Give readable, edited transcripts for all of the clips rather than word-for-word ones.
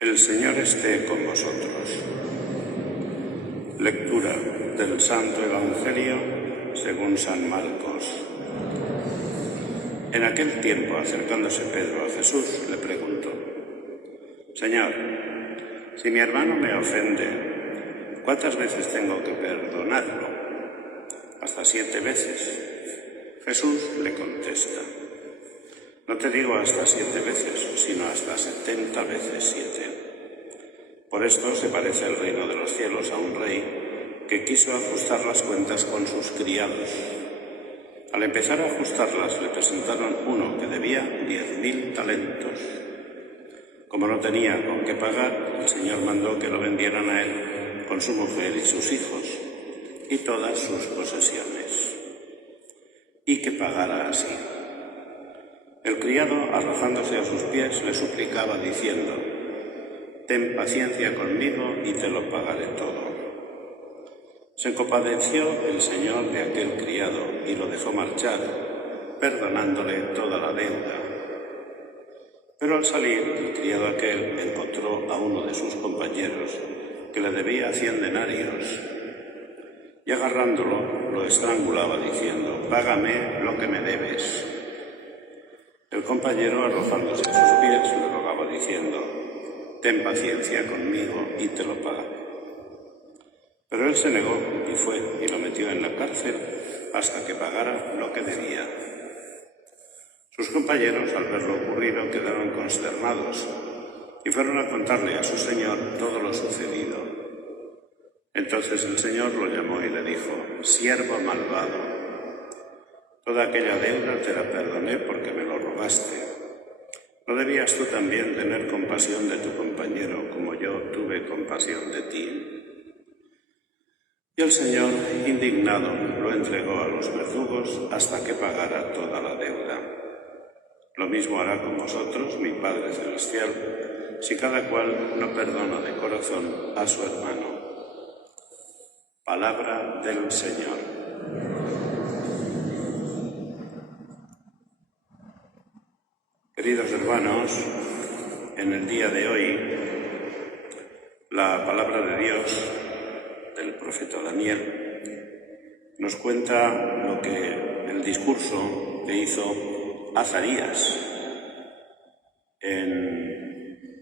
El Señor esté con vosotros. Lectura del Santo Evangelio según San Marcos. En aquel tiempo, acercándose Pedro a Jesús, le preguntó: Señor, si mi hermano me ofende, ¿cuántas veces tengo que perdonarlo? ¿Hasta 7 veces? Jesús le contesta: No te digo hasta 7 veces, sino hasta 70 veces 7. Por esto se parece el reino de los cielos a un rey que quiso ajustar las cuentas con sus criados. Al empezar a ajustarlas, le presentaron uno que debía 10.000 talentos. Como no tenía con qué pagar, el Señor mandó que lo vendieran a él con su mujer y sus hijos y todas sus posesiones, y que pagara así. El criado, arrojándose a sus pies, le suplicaba diciendo: Ten paciencia conmigo y te lo pagaré todo. Se compadeció el Señor de aquel criado y lo dejó marchar, perdonándole toda la deuda. Pero al salir, el criado aquel encontró a uno de sus compañeros que le debía 100 denarios y agarrándolo lo estrangulaba diciendo: Págame lo que me debes. El compañero, arrojándose a sus pies, le rogaba diciendo: Ten paciencia conmigo y te lo pagaré. Pero él se negó y fue y lo metió en la cárcel hasta que pagara lo que debía. Sus compañeros, al ver lo ocurrido, quedaron consternados y fueron a contarle a su señor todo lo sucedido. Entonces el Señor lo llamó y le dijo: Siervo malvado, toda aquella deuda te la perdoné porque me lo robaste. ¿No debías tú también tener compasión de tu compañero como yo tuve compasión de ti? Y el Señor, indignado, lo entregó a los verdugos hasta que pagara toda la deuda. Lo mismo hará con vosotros mi Padre Celestial, si cada cual no perdona de corazón a su hermano. Palabra del Señor. Queridos hermanos, en el día de hoy, la palabra de Dios del profeta Daniel nos cuenta lo que el discurso que hizo Azarías en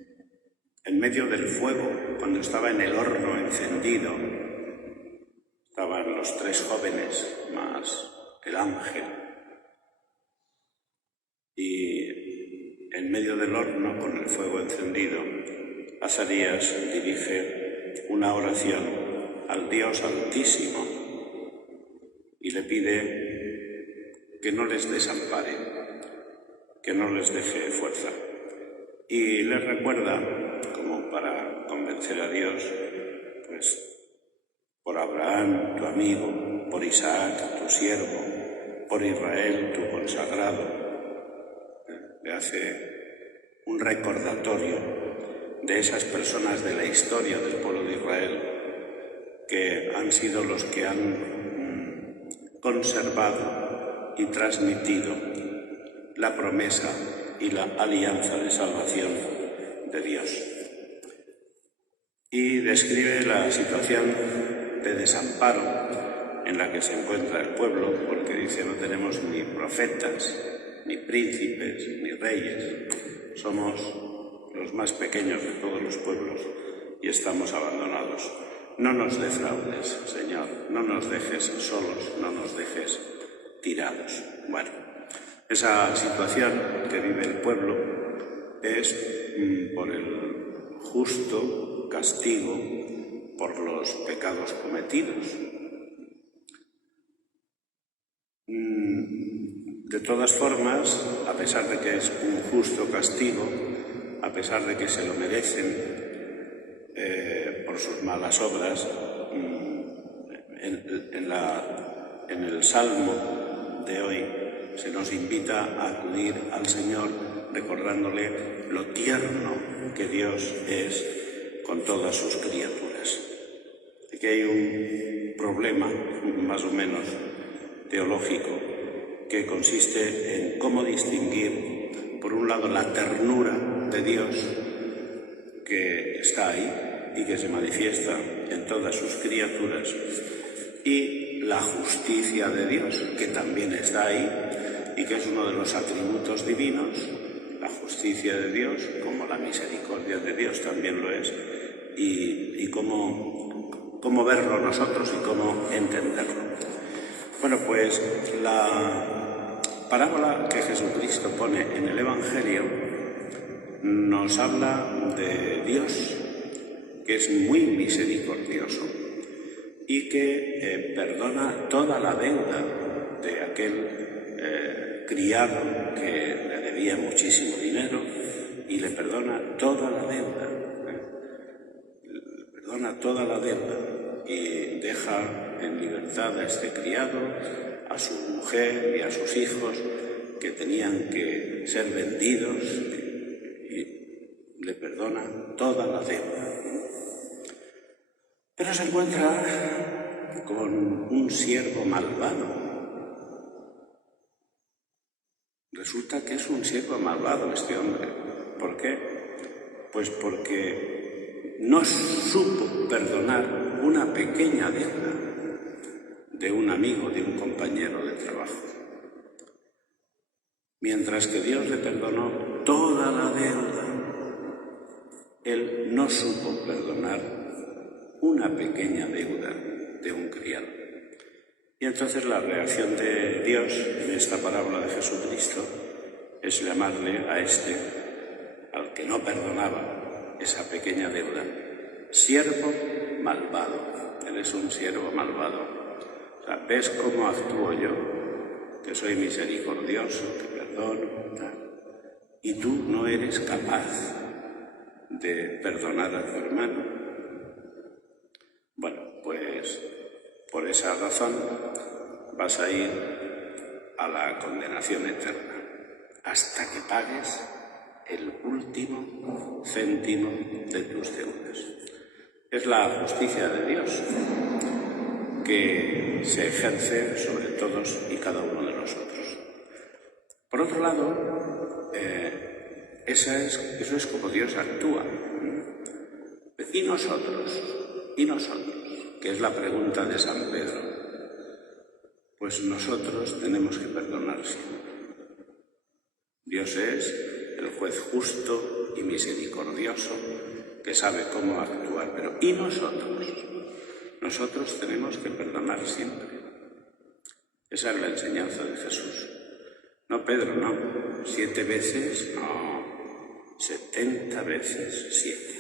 medio del fuego, cuando estaba en el horno encendido. Estaban los 3 jóvenes más el ángel, y en medio del horno, con el fuego encendido, Azarías dirige una oración al Dios Altísimo y le pide que no les desampare, que no les deje fuerza. Y les recuerda, como para convencer a Dios, pues por Abraham, tu amigo, por Isaac, tu siervo, por Israel, tu consagrado. Le hace un recordatorio de esas personas de la historia del pueblo de Israel que han sido los que han conservado y transmitido la promesa y la alianza de salvación de Dios. Y describe la situación de desamparo en la que se encuentra el pueblo, porque dice: no tenemos ni profetas, ni príncipes, ni reyes, somos los más pequeños de todos los pueblos y estamos abandonados. No nos defraudes, Señor, no nos dejes solos, no nos dejes tirados. Bueno, esa situación que vive el pueblo es por el justo castigo por los pecados cometidos. De todas formas, a pesar de que es un justo castigo, a pesar de que se lo merecen por sus malas obras, en el Salmo de hoy se nos invita a acudir al Señor recordándole lo tierno que Dios es con todas sus criaturas. Aquí hay un problema más o menos teológico que consiste en cómo distinguir, por un lado, la ternura de Dios, que está ahí y que se manifiesta en todas sus criaturas, y la justicia de Dios, que también está ahí y que es uno de los atributos divinos. La justicia de Dios, como la misericordia de Dios también lo es, y cómo verlo nosotros y cómo entenderlo. Bueno, pues la parábola que Jesucristo pone en el Evangelio nos habla de Dios, que es muy misericordioso y que perdona toda la deuda de aquel criado que le debía muchísimo dinero, y le perdona toda la deuda. Le perdona toda la deuda y deja en libertad a este criado, a su mujer y a sus hijos, que tenían que ser vendidos, y le perdona toda la deuda. Pero se encuentra con un siervo malvado. Resulta que es un siervo malvado este hombre. ¿Por qué? Pues porque no supo perdonar una pequeña deuda de un amigo, de un compañero de trabajo. Mientras que Dios le perdonó toda la deuda, él no supo perdonar una pequeña deuda de un criado. Y entonces la reacción de Dios en esta parábola de Jesucristo es llamarle a este, al que no perdonaba esa pequeña deuda, siervo malvado. Él es un siervo malvado. O sea, ¿ves cómo actúo yo? Que soy misericordioso, que perdono, tal. Y tú no eres capaz de perdonar a tu hermano. Bueno, pues por esa razón vas a ir a la condenación eterna hasta que pagues el último céntimo de tus deudas. Es la justicia de Dios que se ejerce sobre todos y cada uno de nosotros. Por otro lado, eso es como Dios actúa. ¿Y nosotros? ¿Y nosotros? Que es la pregunta de San Pedro. Pues nosotros tenemos que perdonar siempre. Dios es el juez justo y misericordioso que sabe cómo actuar, pero ¿y nosotros? Nosotros tenemos que perdonar siempre. Esa es la enseñanza de Jesús. No, Pedro, no. 7 veces, no. 70 veces 7.